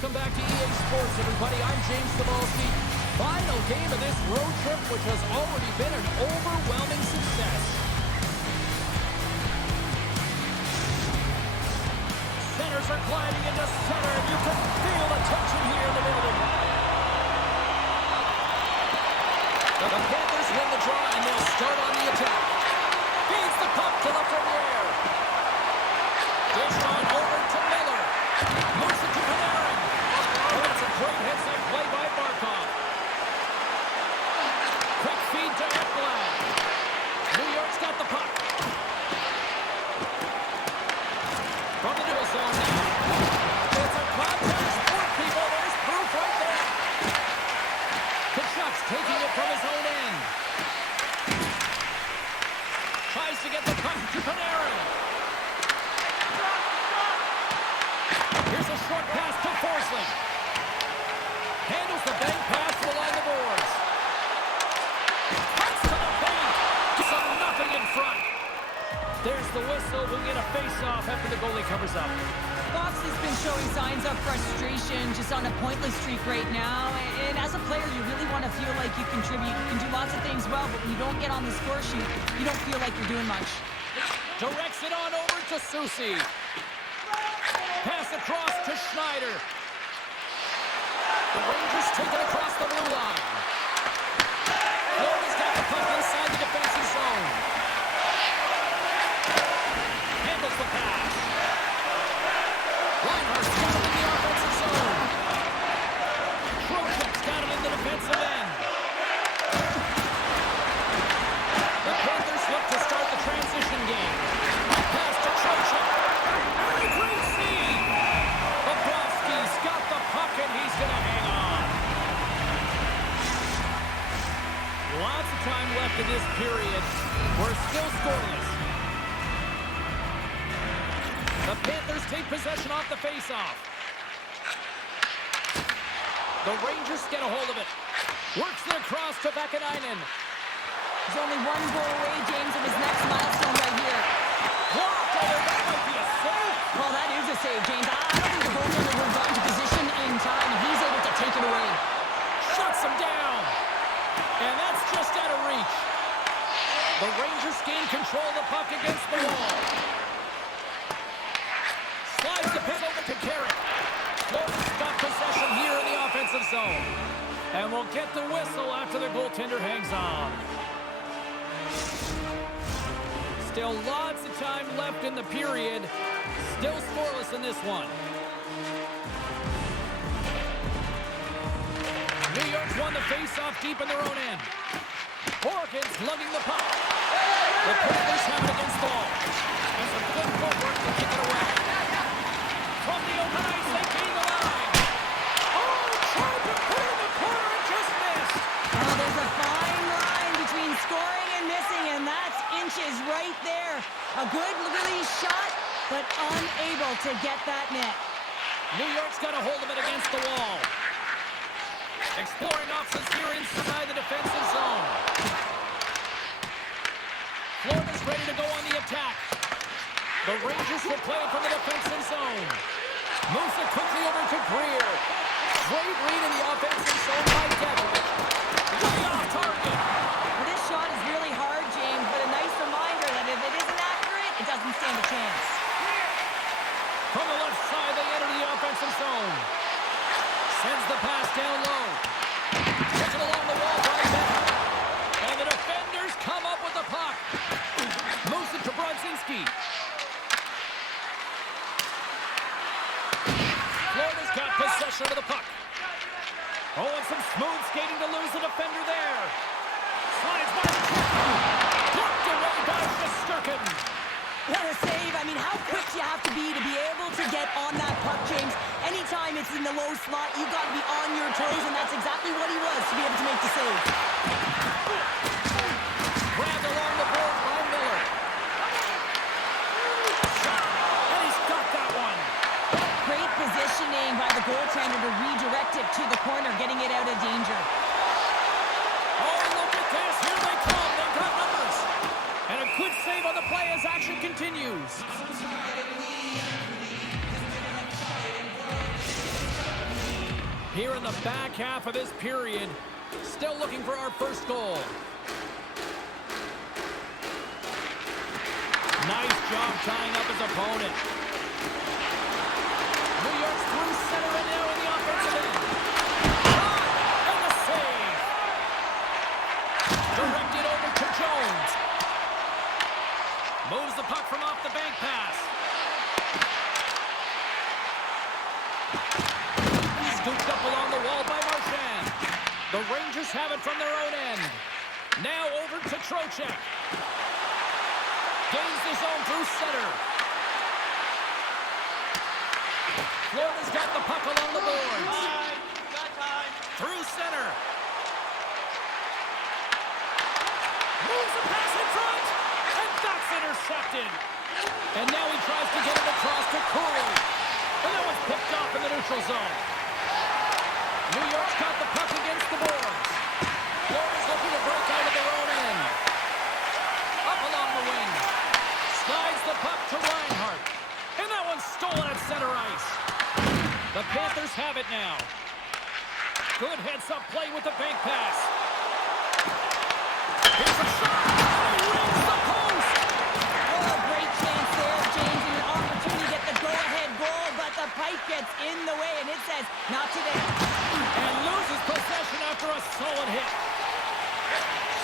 Welcome back to EA Sports, everybody. I'm James Cebulski. Final game of this road trip, which has already been an overwhelming success. Centers are gliding into center, and you can feel the tension here in the building. The Panthers win the draw, and they'll start on the attack. Feeds the puck to the premier. Dish on over to Miller. Moves it to Panarin. Oh, that's a great heads-up play by Barkov. Quick feed to Ekblad. New York's got the puck. From the middle zone now. It's a contest. Four people. There's proof right there. Kachuk's taking it from his own end. Tries to get the puck to Panarin. Here's a short pass to Forsling. Handles the bank pass to the line of boards. Cuts to the paint. Gets a nothing in front. There's the whistle. We'll get a face-off after the goalie covers up. Fox has been showing signs of frustration, just on a pointless streak right now. And as a player, you really want to feel like you contribute. You can do lots of things well, but when you don't get on the score sheet, you don't feel like you're doing much. Directs it on over to Soucy. Pass across to Schneider. The Rangers take it across the blue line. Florida's got the puck inside the defensive zone. Handles the pass. Reinhart's got it in the offensive zone. Trocheck's got it in the defensive end. The Panthers look to start the transition game. Pass to Trocheck. Great save. Bobrovsky's got the puck and he's going to hang on. Lots of time left in this period. We're still scoreless. The Panthers take possession off the faceoff. The Rangers get a hold of it. Works it across to Vakanainen. He's only one goal away, James, of his next milestone right here. Blocked. Oh, that might be a save. Well, that is a save, James. I don't think the goaltender would have gotten to position in time, and he's able to take it away. Shuts him down. And that's just out of reach. The Rangers gain control of the puck against the wall. Slides the puck over to Carrick. Florida's got possession here in the offensive zone. And we'll get the whistle after the goaltender hangs on. Still lots of time left in the period. Still scoreless in this one. New York's won the face-off deep in their own end. Oregon's lugging the puck. The Panthers have it against the wall. And some good footwork to kick it away. From the open ice, they gain the line. Oh, tried to put it in the corner and just missed. Oh, there's a fine line between scoring and missing, and that's inches right there. A good release shot, but unable to get that net. New York's got a hold of it against the wall. Exploring options here inside the defensive zone. Florida's ready to go on the attack. The Rangers will play it from the defensive zone. Moves it quickly over to Greer. Great read in the offensive zone by Devitt. Way off target. Well, this shot is really hard, James, but a nice reminder that if it isn't accurate, it doesn't stand a chance. From the left side, they enter the offensive zone. Sends the pass down low. Taken along the wall by Beck. And the defenders come up with the puck. Moves it to Brodzinski. Florida's got possession of the puck. Oh, and some smooth skating to lose the defender there. Slides by the blocked away by Shesterkin. What a save. I mean, how quick you have to be able to get on that puck, James. Anytime it's in the low slot, you've got to be on your toes, and that's exactly what he was to be able to make the save. Grabbed along the board by Miller. And he's got that one. Great positioning by the goaltender to redirect it to the corner, getting it out of danger. Oh, look at this. Here they come. They've got numbers. And a good save on the play as action continues. Here in the back half of this period, still looking for our first goal. Nice job tying up his opponent. New York's through center and now in the offensive end. And the save. Directed over to Jones. Moves the puck from off the bank pass. Scooped up along the wall by Marchand. The Rangers have it from their own end. Now over to Trocheck. Gains the zone through center. Florida's got the puck along the boards. Through center. Moves the pass in front. And that's intercepted. And now he tries to get it across to Cooley. And that was picked off in the neutral zone. New York's got the puck against the boards. Florida's looking to break out of their own end. Up along the wing. Slides the puck to Reinhart. And that one's stolen at center ice. The Panthers have it now. Good heads-up play with the bank pass. Here's a shot. He rings the post. Oh, great chance there, James, and an opportunity to get the go-ahead goal, but the pipe gets in the way, and it says, not today. And loses possession after a solid hit.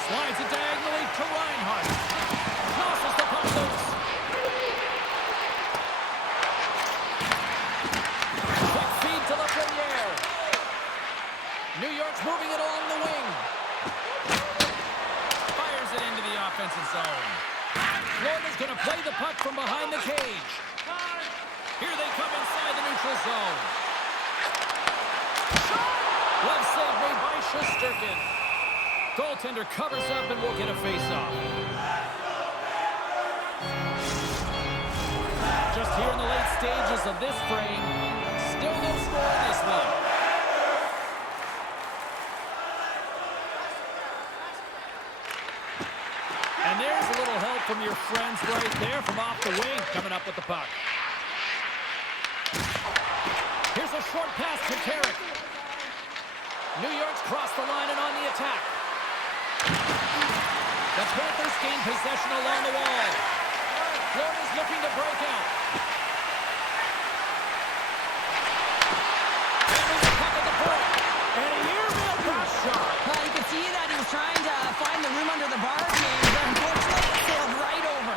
Slides it diagonally to Reinhart. Tosses the puck loose. Quick feed to Lafreniere. New York's moving it along the wing. Fires it into the offensive zone. Florida's going to play the puck from behind the cage. Here they come inside the neutral zone. Glove save made by Shesterkin. Goaltender covers up and will get a face-off. Just here in the late stages of this frame, still no score in this one. And there's a little help from your friends right there from off the wing, coming up with the puck. Here's a short pass to Carrick. New York's crossed the line and on the attack. The Panthers gain possession along the wall. Florida's looking to break out. Handling the puck at the point. And a near-mill cross shot. Well, you can see that he was trying to find the room under the bar, James, but unfortunately it sailed right over.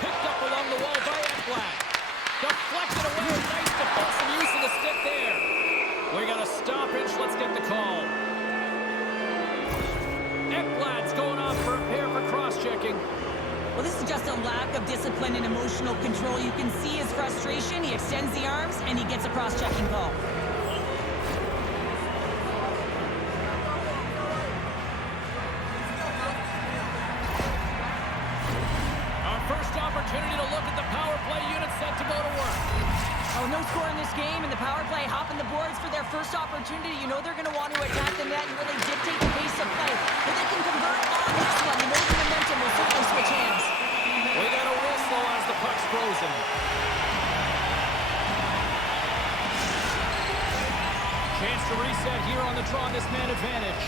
Picked up along the wall by Ekblad. Deflected away. Nice defensive use of the stick there. We got a stoppage. Let's get the call. Ekblad's going off for a pair for cross-checking. Well, this is just a lack of discipline and emotional control. You can see his frustration. He extends the arms, and he gets a cross-checking call. Our first opportunity to look at the power play unit set to go to work. Oh, no score in this game, and the power play hopping the boards for their first opportunity. You know they're going to want to attack the net and really dictate the pace of play. If they can convert on this one, you know the momentum will certainly switch hands. We got a whistle as the puck's frozen. Chance to reset here on the draw this man advantage.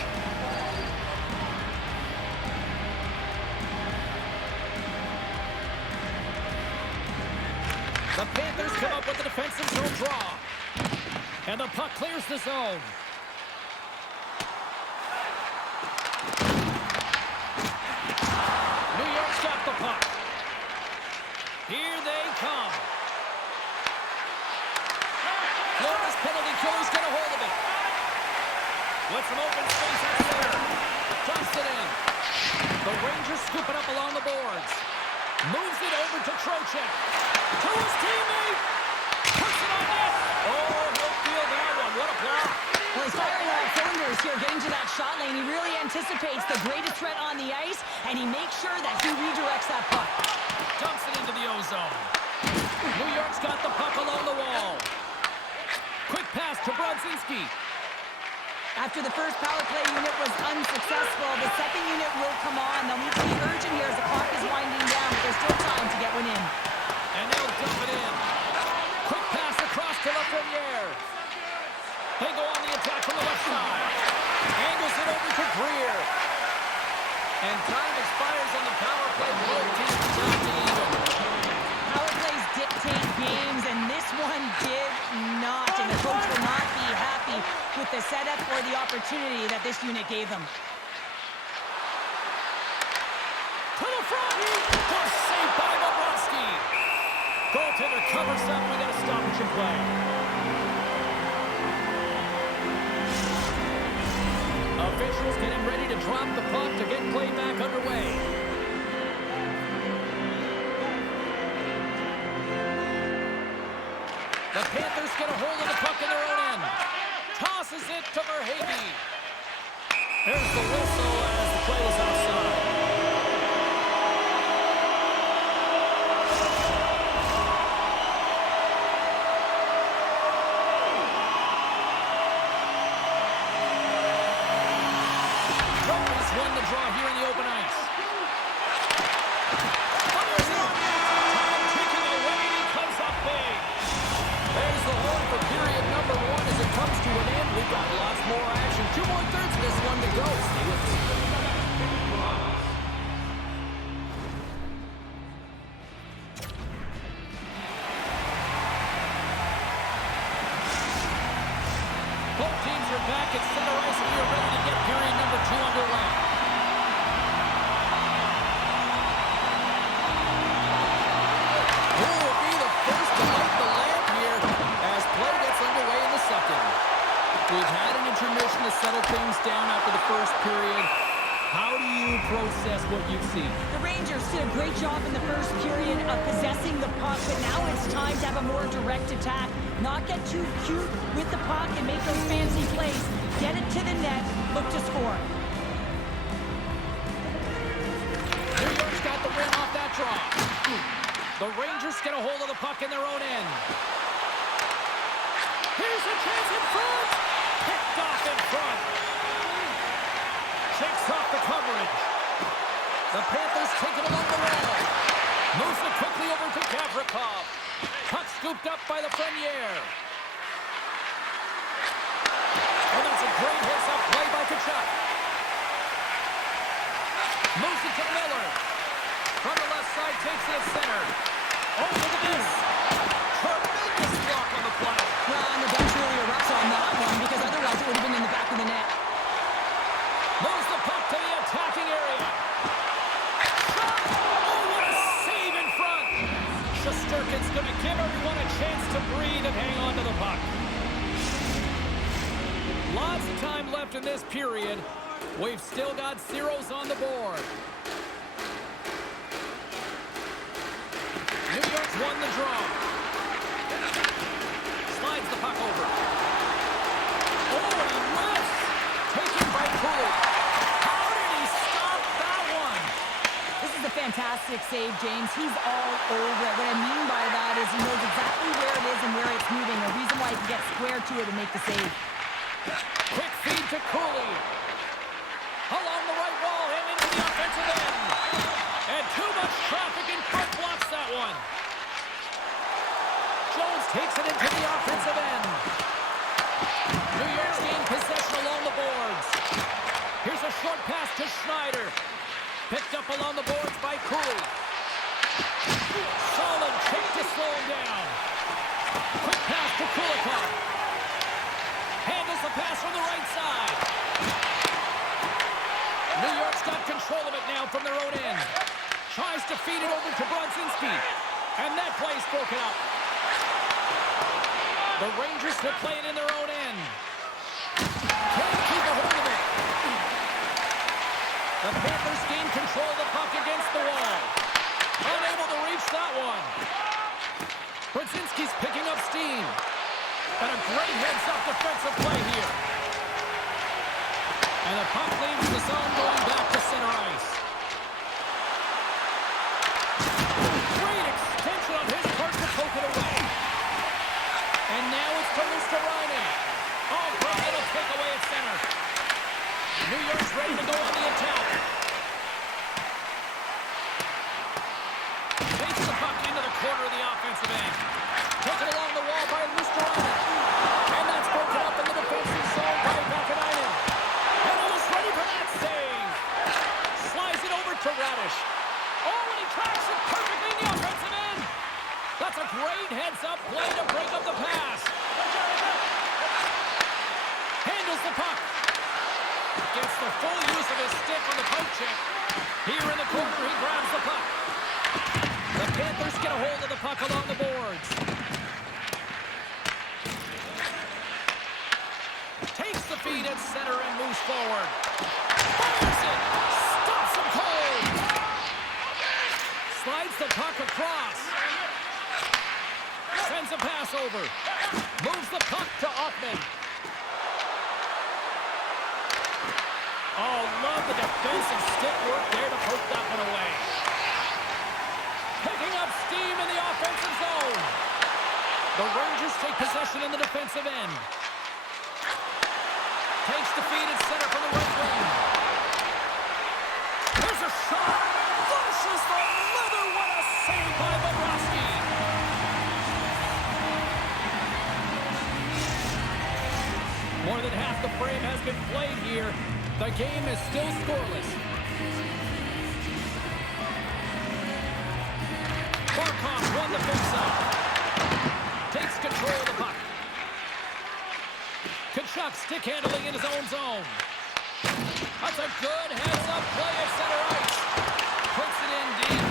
The Panthers come up with the defensive zone draw. And the puck clears the zone. New York's got the puck. Here they come. Florida's penalty killer's got a hold of it. With some open space at center. Dumps it in. The Rangers scoop it up along the boards. Moves it over to Trocheck. To his teammate. Puts it on net. Oh, he'll feel that one. What a block. Well, he's firing all cylinders here, getting to that shot lane. He really anticipates the greatest threat on the ice, and he makes sure that he redirects that puck. Dumps it into the O-zone. New York's got the puck along the wall. Quick pass to Brodzinski. After the first power play unit was unsuccessful, the second unit will come on. They'll need to be urgent here as the clock is winding down, but there's still time to get one in. And they'll dump it in. fires on the power play. Both teams tracking even. Power plays dictate games, and this one did not. And the coach will not be happy with the setup or the opportunity that this unit gave them. To the front! Good save by Bobrovsky. Goaltender covers up. We got a stoppage in play. Officials getting ready to drop the puck to get play back underway. The Panthers get a hold of the puck in their own end. Tosses it to Verhaeghe. There's the whistle as the play was offside. Won the draw here in the open ice. Fires it on net. Time ticking away, and he comes up big. There's the horn for period number 1 as it comes to an end. We've got lots more action. 2 more thirds of this one to go. Stay with us. Both teams are back at center ice, and we are ready to get period number 2 underway. Who will be the first to light the lamp here as play gets underway in the second? We've had an intermission to settle things down after the first period. How do you process what you've seen? The Rangers did a great job in the first period of possessing the puck, but now it's time to have a more direct attack. Not get too cute with the puck and make those fancy plays. Get it to the net, look to score. New York's got the win off that draw. The Rangers get a hold of the puck in their own end. Here's a chance in front. Picked off in front. Shakes off the coverage. The Panthers take it along the wall. Moves it quickly over to Gavrikov. Puck scooped up by the Frenier. And that's a great hits-up play by Tkachuk. Moves it to Miller. From the left side, takes it at center. Over the miss. Tremendous block on the play. Well, and the bench really erupts on that one because otherwise it would have been in the back of the net. Moves the puck to the attacking area. Oh, what a save in front. Shesterkin's going to give everyone a chance to breathe and hang on to the puck. Lots of time left in this period. We've still got zeros on the board. New York's won the draw. Slides the puck over. Oh, and he whiffs. Taken by Cooley. How did he stop that one? This is a fantastic save, James. He's all over it. What I mean by that is he knows exactly where it is and where it's moving. A reason why he can get square to it and make the save. Quick feed to Cooley. Along the right wall and into the offensive end. And too much traffic in front blocks that one. Jones takes it into the offensive end. New York's gained possession along the boards. Here's a short pass to Schneider. Picked up along the boards by Cooley. Solid kick to slow him down. Quick pass to Kulikov. Handles the pass from the right side. New York's got control of it now from their own end. Tries to feed it over to Brodzinski. And that play's broken up. The Rangers will play it in their own end. Can't keep a hold of it. The Panthers gain control of the puck against the wall. Unable to reach that one. Brodzinski's picking up steam. And a great heads-up defensive play here. And the puck leaves the zone going back to center ice. Great extension on his part to poke it away. And now it's to Ristolainen. Oh, Brook, it'll take away at center. New York's ready to go on the attack. Takes the puck into the corner of the offensive end. Taken along the wall by Ristolainen. And that's broken up in the defensive zone by Vakanainen. And almost ready for that save. the puck. Gets the full use of his stick on the poke check. Here in the corner, he grabs the puck. The Panthers get a hold of the puck along the boards. Takes the feed at center and moves forward. Fires it. Stops him cold. Slides the puck across. Sends a pass over. Moves the puck to Othman. Oh, love the defensive stick work there to poke that one away. Picking up steam in the offensive zone. The Rangers take possession in the defensive end. Takes the feed at center from the right wing. Here's a shot. Flushes the leather. What a save by Bobrovsky. More than half the frame has been played here. The game is still scoreless. Barkov won the face-off. Takes control of the puck. Kachuk stick handling in his own zone. That's a good heads-up play at center ice. Puts it in deep.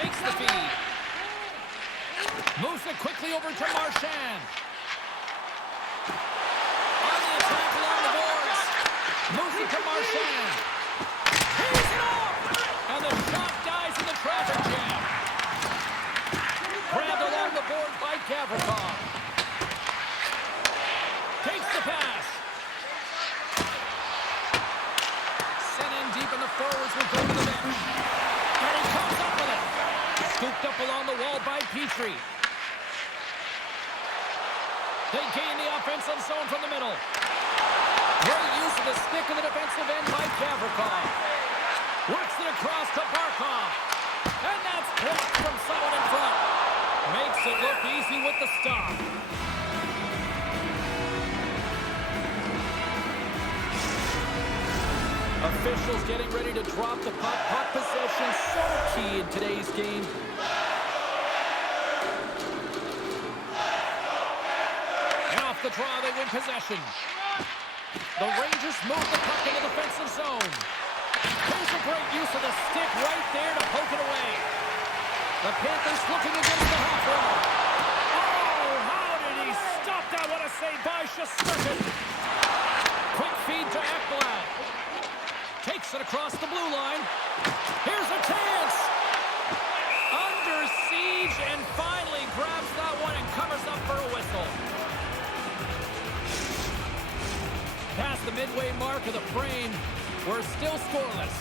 Takes the feed. Moves it quickly over to Marchand. On the attack along the boards. Moves it to Marchand. He's it off! And the shot dies in the traffic jam. Grabbed along the board by Gavrikov. Takes the pass. Sent in deep and the forwards will go to the bench. And he comes up with it. Scooped up along the wall by Petrie. They gain the offensive zone from the middle. Great use of the stick in the defensive end by Gavrikov. Works it across to Barkov. And that's blocked from someone in front. Makes it look easy with the stop. Officials getting ready to drop the puck. Puck possession so key in today's game. And off the draw, they win possession. The Rangers move the puck in the defensive zone. There's a great use of the stick right there to poke it away. The Panthers looking against the half wall. Oh, how did he stop that? What a save by Shesterkin. Quick feed to Ekblad. Takes it across the blue line. Here's a chance. Under siege and finally grabs that one and covers up for a whistle. Past the midway mark of the frame, we're still scoreless.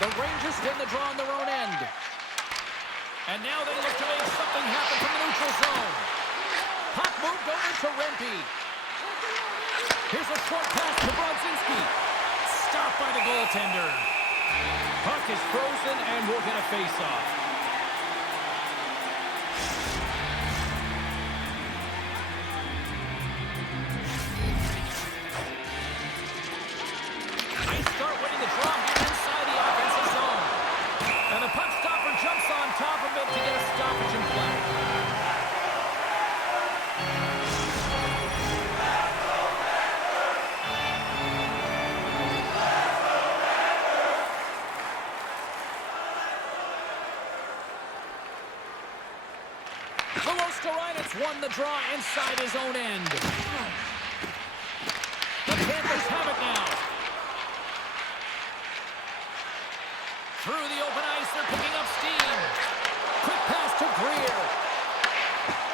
The Rangers win the draw on their own end. And now they look to make something happen from the neutral zone. Puck moved over to Rempe. Here's a short pass to Brodzinski. Stopped by the goaltender. Puck is frozen and we'll get a face-off. Nice start winning the draw here inside the offensive zone. And the puck stopper jumps on top of it to get a stoppage and play. Won the draw inside his own end. The Panthers have it now. Through the open ice, they're picking up steam. Quick pass to Greer.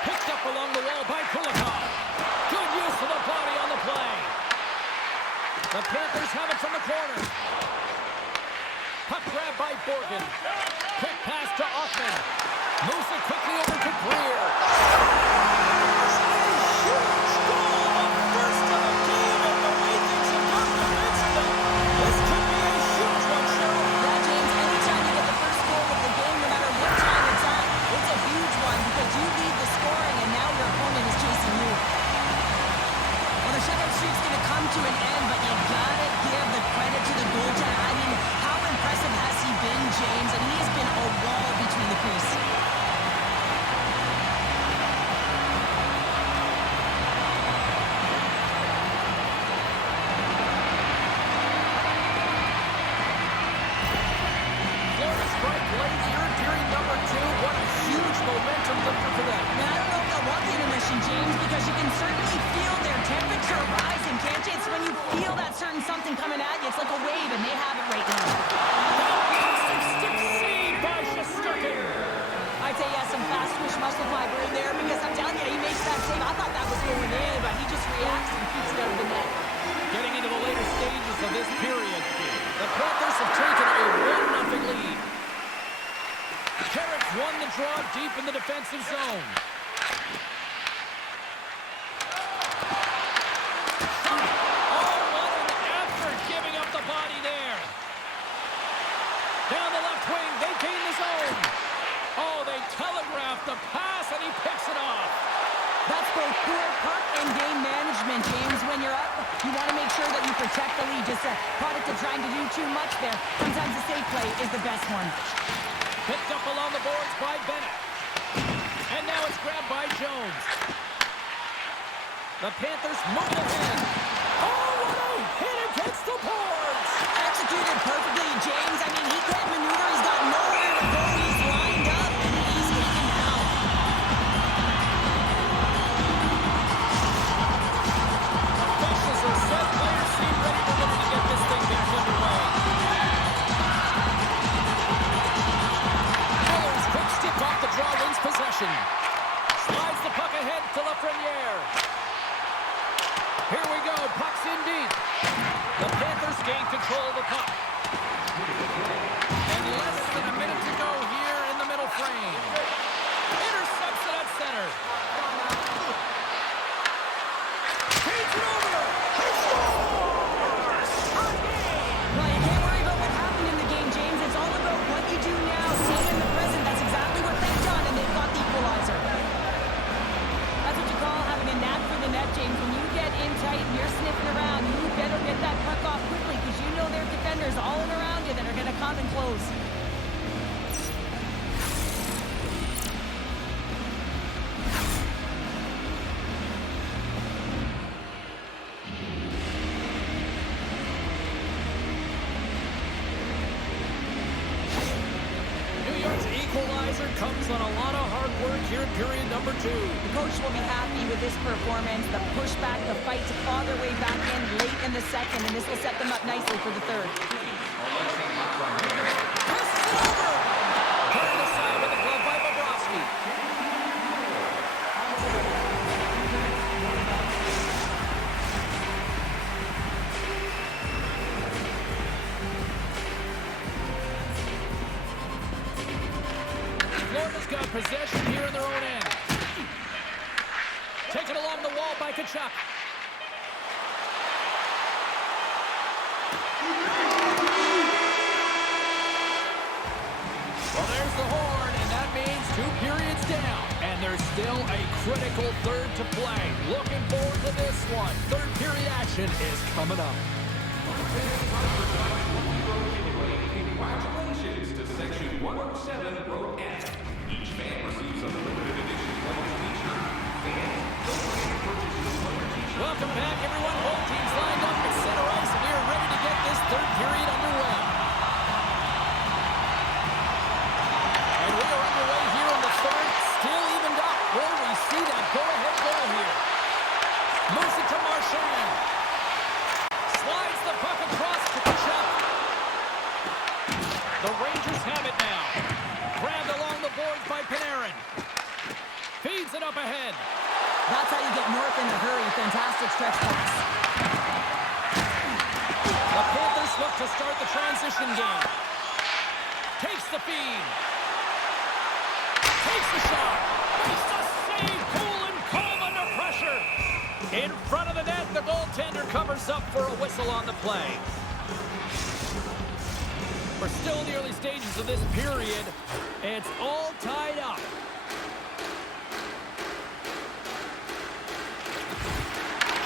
Picked up along the wall by Kulikov. Good use of the body on the play. The Panthers have it from the corner. Puck grab by Borgen. Quick pass to Othman. Moves it quickly over to Greer. To an end, but you gotta give the credit to the goaltender. I mean, how impressive has he been, James? And he has been a wall between the crease. strike late here in period number 2. What a huge momentum lifter for them. Now, I don't know if they'll want the intermission, James, because you can certainly feel their temperature rising, can't you? It's when you feel that certain something coming at you. It's like a wave, and they have it right now. Stick save by Shesterkin. I'd say, yes, some fast twitch muscle fiber in there, because I'm telling you, he makes that save. I thought that was going in, but he just reacts and keeps it out of the net. Getting into the later stages of this period, the Panthers have taken a 1-0 lead. Carrick won the draw deep in the defensive zone. Oh, what an effort giving up the body there. Down the left wing, they gain the zone. Oh, they telegraphed the pass, and he picks it off. That's both poor puck and game management, James. When you're up, you want to make sure that you protect the lead. Just a product of trying to do too much there. Sometimes a safe play is the best one. Picked up along the boards by Bennett. And now it's grabbed by Jones. The Panthers move ahead. Oh, what a hit against the boards! Executed perfectly, James. I mean, he can't maneuver. He's got nowhere to go. He's lined up, and he's taken down. Officials are set. Players seem ready to look to get this thing back underway. Miller's quick stick off the draw wins possession. Slides the puck ahead to Lafreniere. Here we go. Puck's in deep. The Panthers gain control of the puck. And less than a minute to go here in the middle frame. Intercepts it at center. Feeds it over. He scores! Well, you can't worry about what happened in the game, James. It's all about what you do now. Staying in the present. That's exactly what they've done, and they've got the equalizer. That's what you call having a knack for the net, James. When you get in tight and you're sniffing around, you better get that puck off quickly, because you know there are defenders all in around you that are going to come and close. New York's equalizer comes on a lot of hard work here in period number 2. The coach will be happy with this performance. The pushback, the fight to claw their way back in late in the second, and this will set them up nicely for the third. Passes it over. Turned aside with a glove by Bobrovsky. Florida's got possession here in their own end. Taken along the wall by Tkachuk. Well, there's the horn, and that means 2 periods down. And there's still a critical third to play. Looking forward to this one. Third period action is coming up. Congratulations to Section 107 Row F. Each fan receives a limited edition player's t-shirt. Fans, don't forget to purchase your player t-shirt. Welcome back, everyone. Both teams lined up at center ice, and we are ready to get this third period underway. And we are underway here in the third, still evened up. Will we see that go-ahead goal here? Moves it to Marchand. Slides the puck across to Tkachuk. The Rangers have it now. Grabbed along the boards by Panarin. Feeds it up ahead. That's how you get north in a hurry. Fantastic stretch pass. The Panthers look to start the transition game. Takes the feed. Takes the shot. Makes the save. Cool and calm under pressure. In front of the net, the goaltender covers up for a whistle on the play. We're still in the early stages of this period. It's all tied up.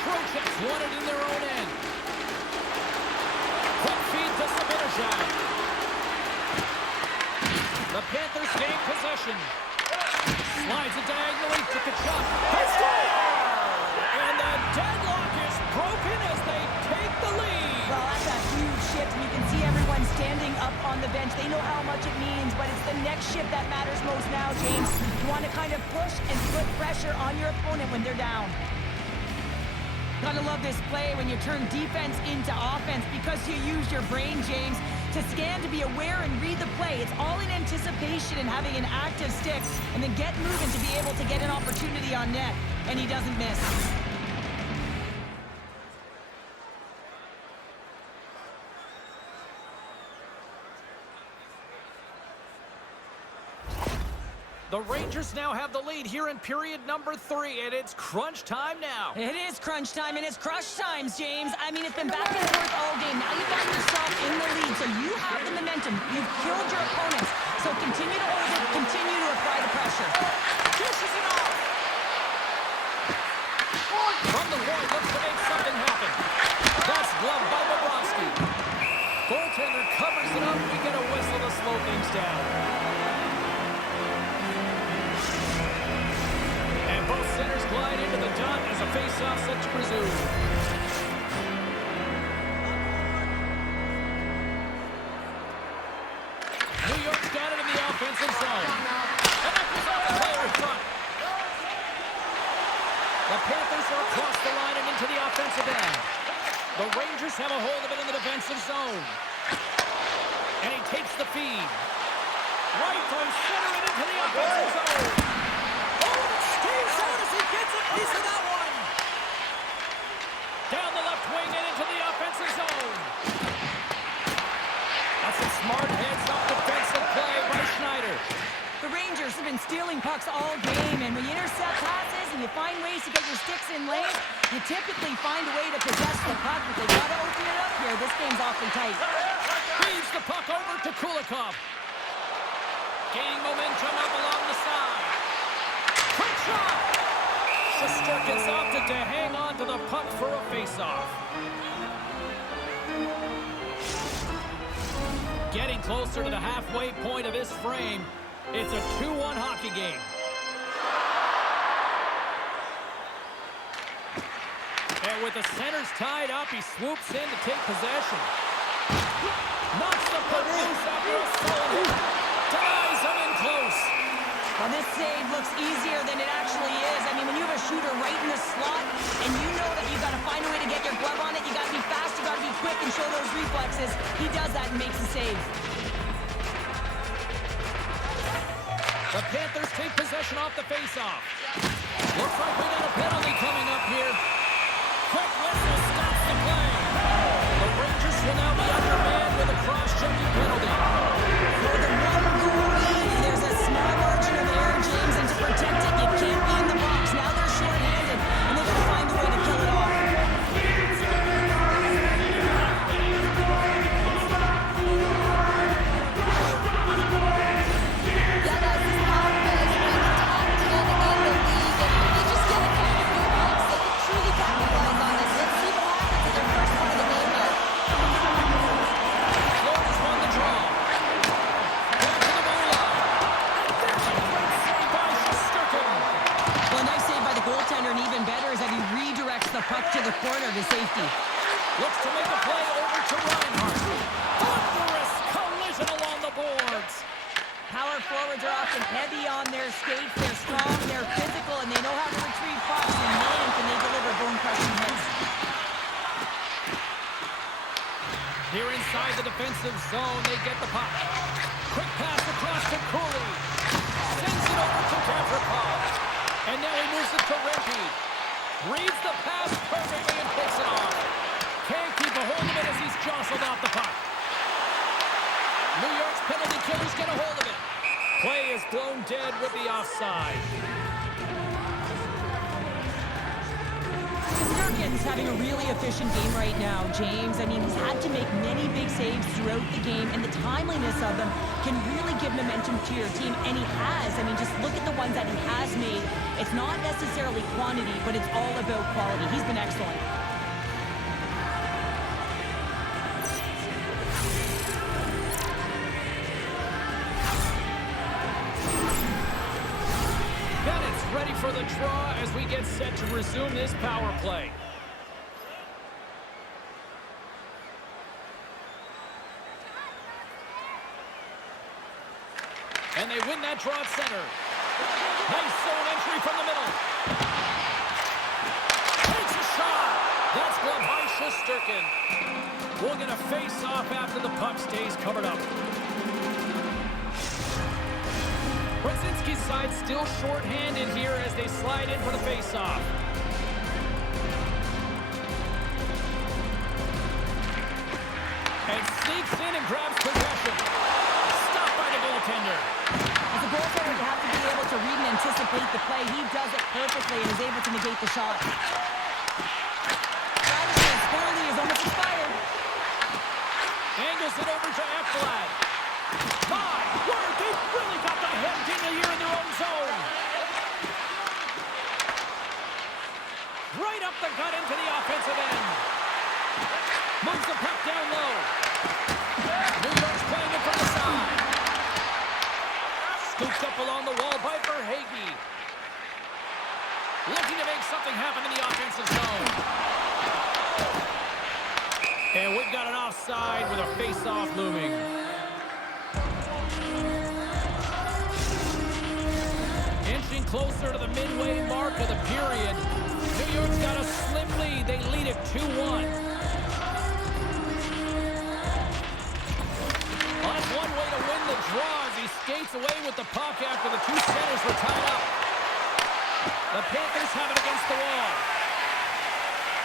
Trocheck's won it in their own end. Quick feed to Zibanejad. The Panthers gain possession. Slides it diagonally to Tkachuk. He scores! And the deadlock is broken as they take the lead. Well, that's a huge shift shift, and you can see everyone standing up on the bench. They know how much it means, but it's the next shift that matters most now, James. You want to kind of push and put pressure on your opponent when they're down. Gotta love this play when you turn defense into offense because you use your brain, James, to scan, to be aware, and read the play. It's all in anticipation and having an active stick, and then get moving to be able to get an opportunity on net, and he doesn't miss. The Rangers now have the lead here in period number 3, and it's crunch time now. It is crunch time, and it's crush times, James. I mean, it's been back and forth all game. Now you find yourself in the lead, so you have the momentum. You've killed your opponents, so continue to hold it, continue to apply the pressure. Pushes it off. From the point, looks to make something happen. That's gloved by Bobrovsky. Goaltender covers it up. We get a whistle to slow things down. Both centers glide into the dot as a face-off set to resume. New York's got it in the offensive zone. And that goes off the player in front. The Panthers are across the line and into the offensive end. The Rangers have a hold of it in the defensive zone. And he takes the feed. Right from center and into the offensive zone. Gets a piece of that one. Down the left wing and into the offensive zone. That's a smart heads-up defensive play by Schneider. The Rangers have been stealing pucks all game, and when you intercept passes and you find ways to get your sticks in lane, you typically find a way to possess the puck, but they've got to open it up here. This game's awfully tight. Feeds the puck over to Kulikov. Gaining momentum up along the side. Quick shot. Shesterkin's opted to hang on to the puck for a face-off. Getting closer to the halfway point of his frame. It's a 2-1 hockey game. And with the centers tied up, he swoops in to take possession. Knocks the puck loose after a solid hit. Ties him in close. Well, this save looks easier than it actually is. I mean, when you have a shooter right in the slot and you know that you've got to find a way to get your glove on it, you got to be fast, you got to be quick and show those reflexes. He does that and makes the save. The Panthers take possession off the faceoff. Looks like we got a penalty coming up here. Quick whistle stops the play. The Rangers will now be undermanned with a cross-checking penalty. For the one-goal lead, there's a small margin of error, James, and to protect it, you can't be in the box. Now they're short-handed, and they've got to find a way to kill it off. The puck to the corner to safety. Looks to make a play over to Reinhart. Thunderous collision along the boards. Power forwards are often heavy on their skates. They're strong, they're physical, and they know how to retrieve pucks. And man, can they deliver bone-crushing hits. Here inside the defensive zone, they get the puck. Quick pass across to Cooley. Sends it over to Gavrikov. And now he moves it to Rempe. Reads the pass perfectly and picks it off. Can't keep a hold of it as he's jostled off the puck. New York's penalty killers get a hold of it. Play is blown dead with the offside. Shesterkin's having a really efficient game right now, James. I mean, he's had to make many big saves throughout the game, and the timeliness of them can really give momentum to your team, and he has. I mean, just look at the ones that he has made. It's not necessarily quantity, but it's all about quality. He's been excellent. Bennett's ready for the draw as we get set to resume this power play. And they win that draw at center. Nice zone entry from the middle. Takes a shot. That's glove by Shesterkin. We'll get a face-off after the puck stays covered up. Brzezinski's side still short-handed here as they slide in for the face-off. And sneaks in and grabs possession. Stopped by the goaltender. As a goaltender, you have to be able to read and anticipate the play. He does it perfectly and is able to negate the shot. His penalty is almost expired. Angles it over to Ekblad. My word, they've really got the head deal here in their own zone. Right up the gut into the offensive end. Moves the puck down low. New York's playing it from the side. Scooped up along the wall by Verhaeghe. Looking to make something happen in the offensive zone. And we've got an offside with a face-off looming. Inching closer to the midway mark of the period. New York's got a slim lead. They lead it 2-1. Well, that's one way to win the draw as he skates away with the puck after the two centers were tied up. The Panthers have it against the wall.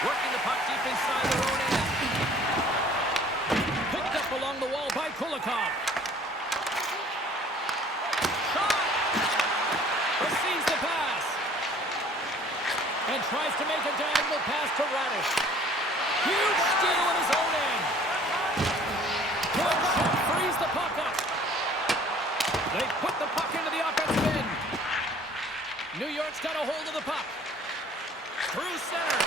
Working the puck deep inside their own end. Picked up along the wall by Kulikov. Shot! Receives the pass. And tries to make a diagonal pass to Radish. Huge steal in his own end. Good shot, frees the puck up. They put the puck into the offensive end. New York's got a hold of the puck. Through center.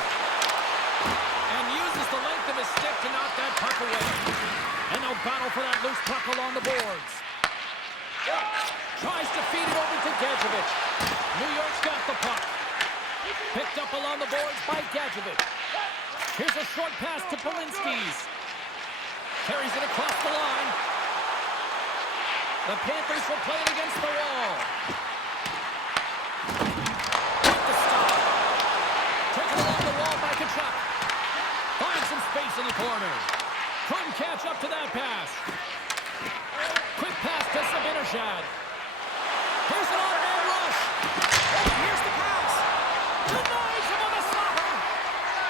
And uses the length of his stick to knock that puck away. And they'll battle for that loose puck along the boards. Tries to feed it over to Gadjevich. New York's got the puck. Picked up along the boards by Gadjevich. Here's a short pass to Polinskis. Carries it across the line. The Panthers will play it against the wall. With the stop. Taken along the wall by Kachuk. Finds some space in the corner. Couldn't catch up to that pass. Quick pass to Sabinishad. Here's an on-hand rush. Oh, here's the pass. Denies him on the stopper.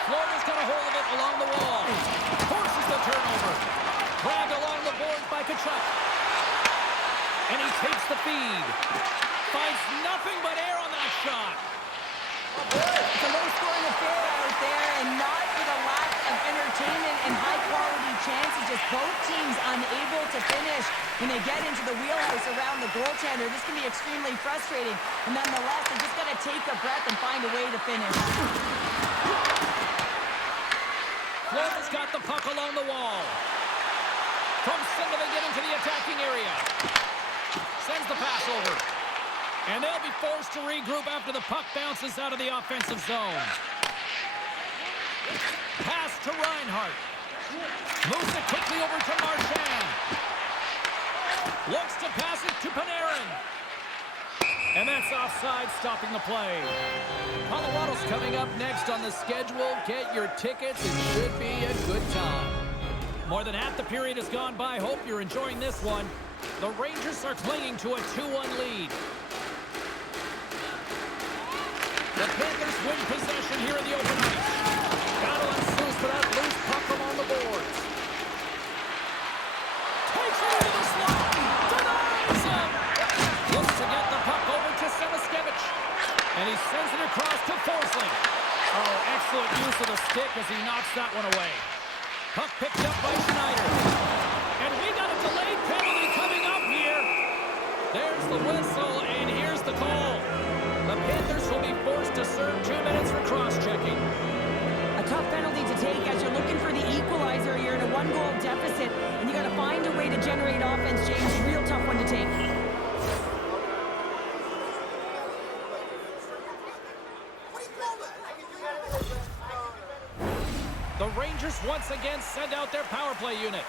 Florida's got a hold of it along the wall. Forces the turnover. Grabbed along the board by Kachuk. And he takes the feed. Finds nothing but air on that shot. It's a low-scoring affair out there, and not for the lack of entertainment and high-quality chances. Just both teams unable to finish when they get into the wheelhouse around the goaltender. This can be extremely frustrating. And nonetheless, they just got to take a breath and find a way to finish. Florida's got the puck along the wall. From center, they get into the attacking area. Sends the pass over. And they'll be forced to regroup after the puck bounces out of the offensive zone. Pass to Reinhart. Moves it quickly over to Marchand. Looks to pass it to Panarin. And that's offside, stopping the play. Colorado's coming up next on the schedule. Get your tickets. It should be a good time. More than half the period has gone by. Hope you're enjoying this one. The Rangers are clinging to a 2-1 lead. The Panthers win possession here in the open ice. Battle ensues for that loose puck along the boards. Takes it into the slot. Denies him. Looks to get the puck over to Semiskevich. And he sends it across to Forsling. Oh, excellent use of the stick as he knocks that one away. Puck picked up by Schneider. And we got a delayed penalty coming up here. There's the whistle, and here's the call. The Panthers will be forced to serve 2 minutes for cross-checking. A tough penalty to take as you're looking for the equalizer. You're in a one-goal deficit, and you got to find a way to generate offense, James. A real tough one to take. The Rangers once again send out their power play unit.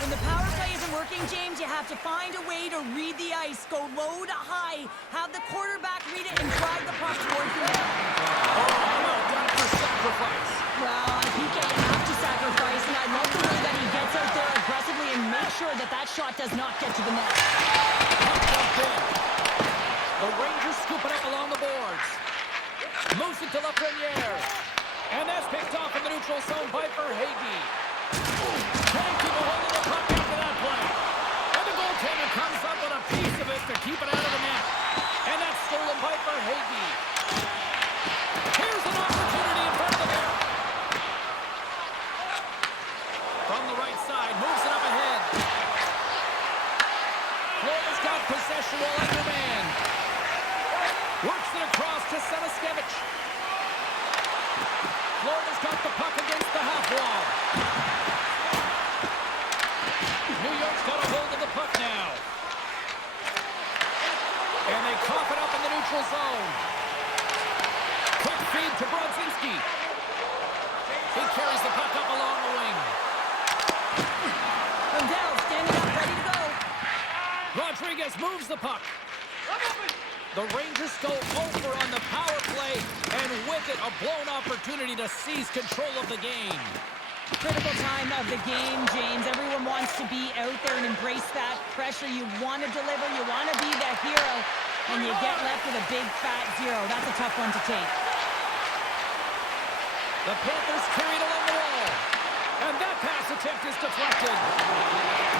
When the power play isn't working, James, you have to find a way to read the ice. Go low to high. Have the quarterback read it and drive the puck towards the net. That's for sacrifice. Well, he can't have to sacrifice, and I love the way that he gets out there aggressively and makes sure that that shot does not get to the net. The Rangers scoop it up along the boards. Moves it to Lafreniere. And that's picked off in the neutral zone by Verhaeghe. Trying to keep a hold of the puck after that play. And the goaltender comes up with a piece of it to keep it out of the net. And that's stolen by Verhaeghe. Here's an opportunity in front of the net. From the right side, moves it up ahead. Florida's got possession while underman. Works it across to Selaskevich. Florida's got the puck against the half wall. New York's got a hold of the puck now. And they cough it up in the neutral zone. Quick feed to Brodzinski. He carries the puck up along the wing. Lundell standing up, ready to go. Rodriguez moves the puck. The Rangers go over on the power play, and with it, a blown opportunity to seize control of the game. Critical time of the game, James. Everyone wants to be out there and embrace that pressure. You want to deliver, you want to be the hero, and you get left with a big, fat zero. That's a tough one to take. The Panthers carried along the wall, and that pass attempt is deflected.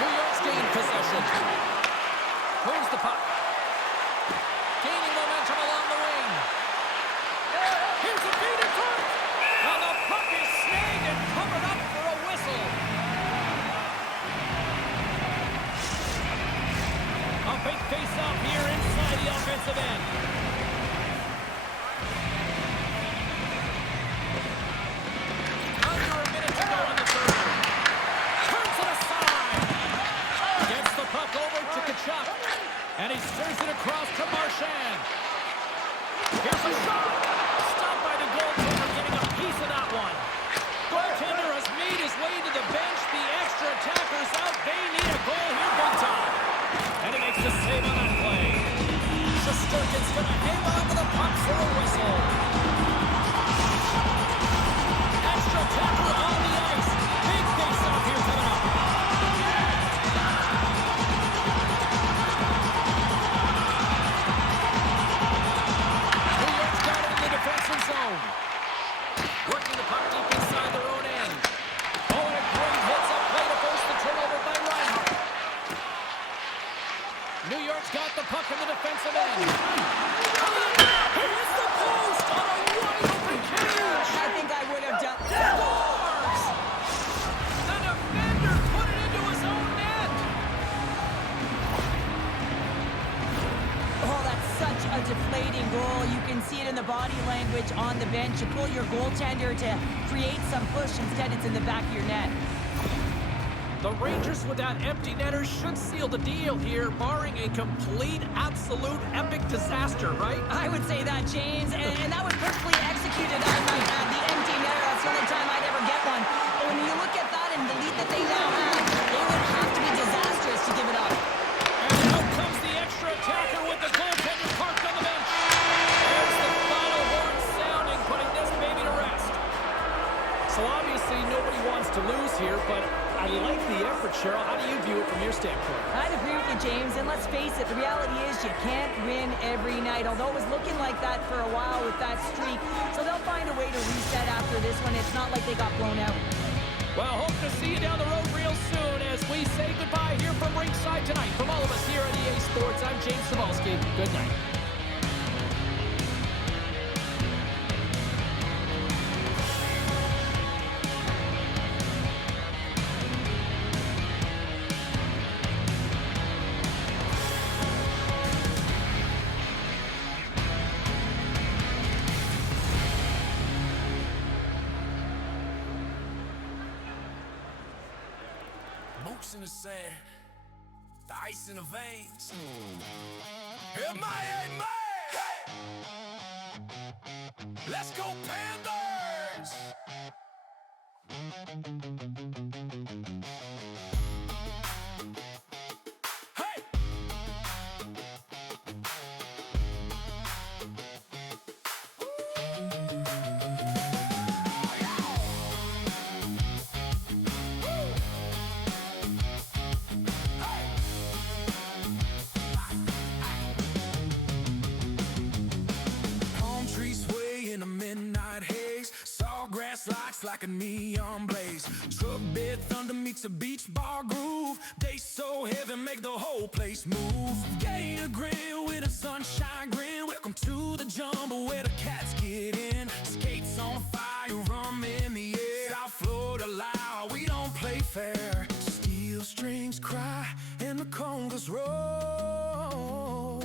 New York's gained possession. Moves the puck. Gaining momentum along the wing. Here's a feed in front. And the puck is snagged and covered up for a whistle. A big face-off here inside the offensive end. Under a minute to go in the third. Turns it aside. Gets the puck over to Tkachuk. And he stirs it across to Marchand. Here's a shot. Stopped by the goaltender, getting a piece of that one. Goaltender has made his way to the bench. The extra attackers out. They need a goal here big time. And he makes the save on that play. Shesterkin's going to hang on to the puck for a whistle. Extra attacker on the ice. Big face-off here coming up. Working the puck deep inside their own end. Oh, and a great hits-up play to force the turnover by Reinhart. New York's got the puck in the defensive end. He hits the post on a wide-open cage. I think I would have done. Scores! The defender put it into his own net. Oh, that's such a deflating goal. You can see it in the body language on the bench. You pull your goaltender to create some push. Instead, it's in the back of your net. The Rangers with that empty netter should seal the deal here, barring a complete, absolute, epic disaster, right? I would say that, James, and that was perfectly executed. I might add the empty netter. That's the only time I'd ever get one. But when you look at that and the lead that they now have, it would have to be disastrous to give it up. And out comes the extra attacker with the goaltender parked on the bench. There's the final horn sounding, putting this baby to rest. So obviously nobody wants to lose here, but I like the effort, Cheryl. How do you view it from your standpoint? I'd agree with you, James, and let's face it, the reality is you can't win every night, although it was looking like that for a while with that streak. So they'll find a way to reset after this one. It's not like they got blown out. Well, hope to see you down the road real soon as we say goodbye here from ringside tonight. From all of us here at EA Sports, I'm James Cebulski. Good night. Boots in the sand, the ice in the veins. M.I.A. Let's go Panthers! like a neon blaze. Truck bed thunder meets a beach bar groove. Bass so heavy, make the whole place move. Gator grill with a sunshine grin. Welcome to the jungle where the cats get in. Skates on fire, rum in the air. South Florida loud, we don't play fair. Steel strings cry and the congas roll.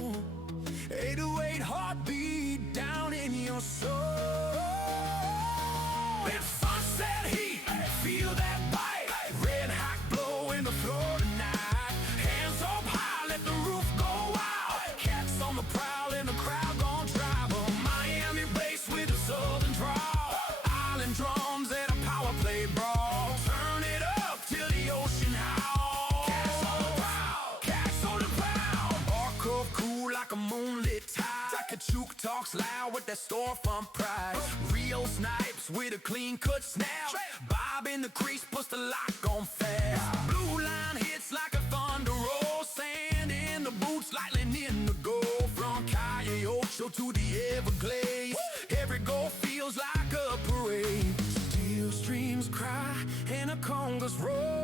808 heartbeat down in your soul. It's sunset heat, feel that bite. Red hot glow in the Florida night. Hands up high, let the roof go out. Cats on the prowl and the crowd gon' drive 'em. Miami bass with a southern drawl. Island drums and a power play brawl. Turn it up till the ocean howls. Cats on the prowl, cats on the prowl. Bark up cool like a moonlit tide. Juke talks loud with that storefront pride. Real snipes with a clean cut snap. Bob in the crease, puts the lock on fast. Blue line hits like a thunder roll. Sand in the boots, lightning in the goal. From Calle Ocho to the Everglades, every goal feels like a parade. Steel streams cry and the congas roll.